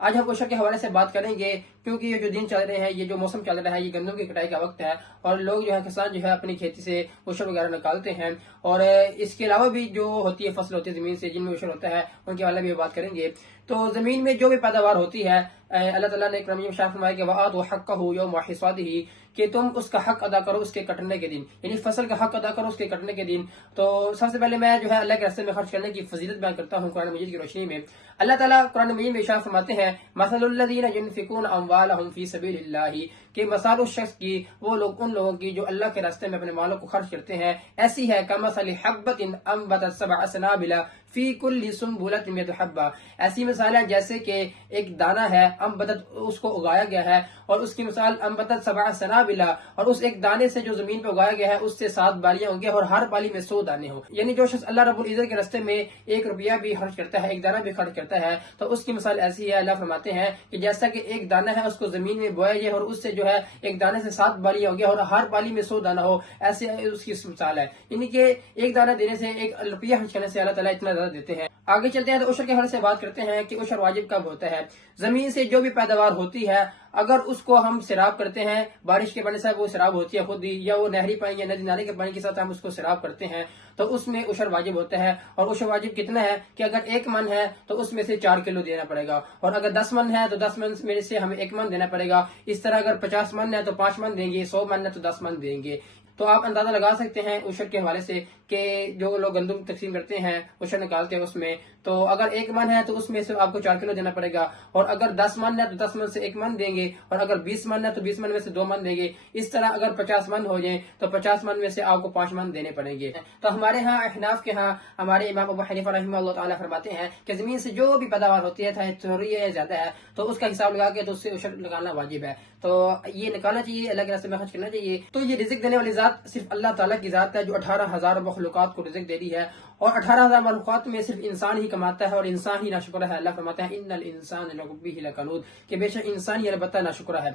آج ہم عشر کے حوالے سے بات کریں گے، کیونکہ یہ جو دن چل رہے ہیں، یہ جو موسم چل رہا ہے، یہ گندم کی کٹائی کا وقت ہے اور لوگ جو ہے کسان جو ہے اپنی کھیتی سے عشر وغیرہ نکالتے ہیں، اور اس کے علاوہ بھی جو ہوتی ہے فصل ہوتی ہے زمین سے جن میں عشر ہوتا ہے، ان کے حوالے بھی بات کریں گے۔ تو زمین میں جو بھی پیداوار ہوتی ہے، اللہ تعالیٰ نے قرآن میں شاہ فرمایا کہ وَآتُوا حَقَّهُ يَوْمَ حِصَادِهِ، کہ تم اس کا حق ادا کرو اس کے کٹنے کے دن، یعنی فصل کا حق ادا کرو اس کے کٹنے کے دن۔ تو سب سے پہلے میں جو ہے اللہ کے راستے میں خرچ کرنے کی فضیلت بیان کرتا ہوں قرآن مجید کی روشنی میں۔ اللہ تعالیٰ قرآن مجید میں ارشاد فرماتے ہیں مثل الذین ينفقون اموالهم فی سبیل اللہ، کہ مثال اس شخص کی، وہ لوگ ان لوگوں کی جو اللہ کے راستے میں اپنے مالوں کو خرچ کرتے ہیں، ایسی ہے کمثل حبۃ انبتت سبع سنابل فی کل سنبلۃ مئۃ حبۃ، ایسی مثال ہے جیسے کہ ایک دانہ ہے، انبتت اس کو اگایا گیا ہے، اور اس کی مثال انبتت سبع سنابل، اور اس ایک دانے سے جو زمین پہ اگایا گیا ہے اس سے 7 بالیاں ہوں گے اور ہر بالی میں 100 دانے ہوں، یعنی جو شخص اللہ رب العزت کے راستے میں 1 روپیہ بھی خرچ کرتا ہے، 1 دانہ بھی خرچ کرتا ہے، تو اس کی مثال ایسی ہے، اللہ فرماتے ہیں کہ جیسا کہ ایک دانہ ہے اس کو زمین میں بویا جائے اور اس سے جو ہے ایک دانے سے 7 بالیاں ہوں گے اور ہر بالی میں 100 دانہ ہو، ایسے اس کی مثال ہے، یعنی کہ 1 دانہ دینے سے 1 روپیہ خرچ کرنے سے اللہ تعالیٰ اتنا زیادہ دیتے ہیں۔ آگے چلتے ہیں تو عشر کے حوالے سے بات کرتے ہیں کہ عشر واجب کب ہوتا ہے۔ زمین سے جو بھی پیداوار ہوتی ہے، اگر اس کو ہم سیراب کرتے ہیں، بارش کے پانی سے وہ سیراب ہوتی ہے خود ہی، یا وہ نہری پانی یا ندی نالے کے پانی کے ساتھ ہم اس کو سیراب کرتے ہیں، تو اس میں عشر واجب ہوتا ہے۔ اور عشر واجب کتنا ہے کہ اگر 1 من ہے تو اس میں سے 4 کلو دینا پڑے گا، اور اگر 10 من ہے تو 10 من میں سے ہمیں 1 من دینا پڑے گا۔ اس طرح اگر 50 من ہے تو 5 من دیں گے، 100 من ہے تو 10 من دیں گے۔ تو آپ اندازہ لگا سکتے ہیں عشر کے حوالے سے کہ جو لوگ گندم تقسیم کرتے ہیں، عشر نکالتے ہیں اس میں، تو اگر 1 من ہے تو اس میں سے آپ کو 4 کلو دینا پڑے گا، اور اگر 10 من ہے تو 10 من سے 1 من دیں گے، اور اگر 20 من ہے تو 20 من میں سے 2 من دیں گے۔ اس طرح اگر 50 من ہو جائیں تو 50 من میں سے آپ کو 5 من دینے پڑیں گے۔ تو ہمارے ہاں احناف کے ہاں ہمارے امام ابو حنیفہ رحمہ اللہ تعالیٰ فرماتے ہیں کہ زمین سے جو بھی پیداوار ہوتی ہے، چاہے تھوڑی ہے یا زیادہ ہے، تو اس کا حساب لگا کے تو اس سے عشر نکالنا واجب ہے۔ تو یہ نکالنا چاہیے، اللہ کے راستے میں خرچ کرنا چاہیے۔ تو یہ رزق دینے والی ذات صرف اللہ تعالیٰ کی ذات ہے جو 18,000 مخلوقات کو رزق دے رہی ہے، اور 18,000 مخلوقات میں صرف انسان ہی کماتا ہے اور انسان ہی ناشکر ہے۔ اللہ فرماتا ہے ان الانسان لربہ لکنود، کہ بے شک انسان ہی البتہ ناشکر ہے۔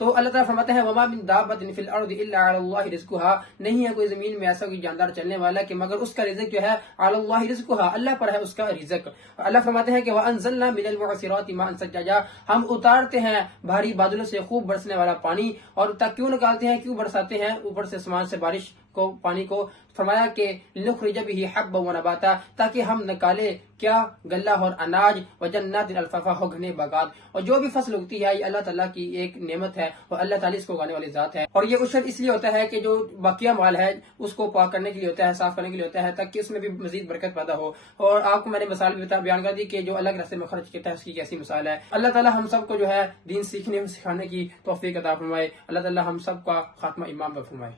تو اللہ تعالیٰ فرماتا ہے وما من دابۃ فی الارض الا علی اللہ رزقها، نہیں ہے کوئی زمین میں ایسا کوئی جاندار چلنے والا کہ مگر اس کا رزق جو ہے علی اللہ رزقها، اللہ پر ہے اس کا رزق۔ اللہ فرماتے ہیں کہ وانزلنا من المعصرات ماء ثجاجا، ہم اتارتے ہیں بھاری بادلوں سے خوب برسنے والا پانی، اور کیوں نکالتے ہیں، کیوں برساتے ہیں اوپر سے آسمان سے بارش کو، پانی کو، فرمایا کہ لنخرج به حبا ونباتا، تاکہ ہم نکالے کیا، غلہ اور اناج، وجنات الفافا، ہو گھنے باغات، اور جو بھی فصل اگتی ہے یہ اللہ تعالیٰ کی ایک نعمت ہے اور اللہ تعالیٰ اس کو اگانے والی ذات ہے۔ اور یہ عشر اس لیے ہوتا ہے کہ جو باقیہ مال ہے اس کو پاک کرنے کے لیے ہوتا ہے، صاف کرنے کے لیے ہوتا ہے، تاکہ اس میں بھی مزید برکت پیدا ہو۔ اور آپ کو میں نے مثال بھی بیان کر دی کہ جو اللہ کے راستے میں خرچ کرتا ہے اس کی کیسی مثال ہے۔ اللہ تعالیٰ ہم سب کو جو ہے دین سیکھنے اور سکھانے کی توفیق عطا فرمائے۔ اللہ تعالیٰ ہم سب کا خاتمہ ایمان پر فرمائے۔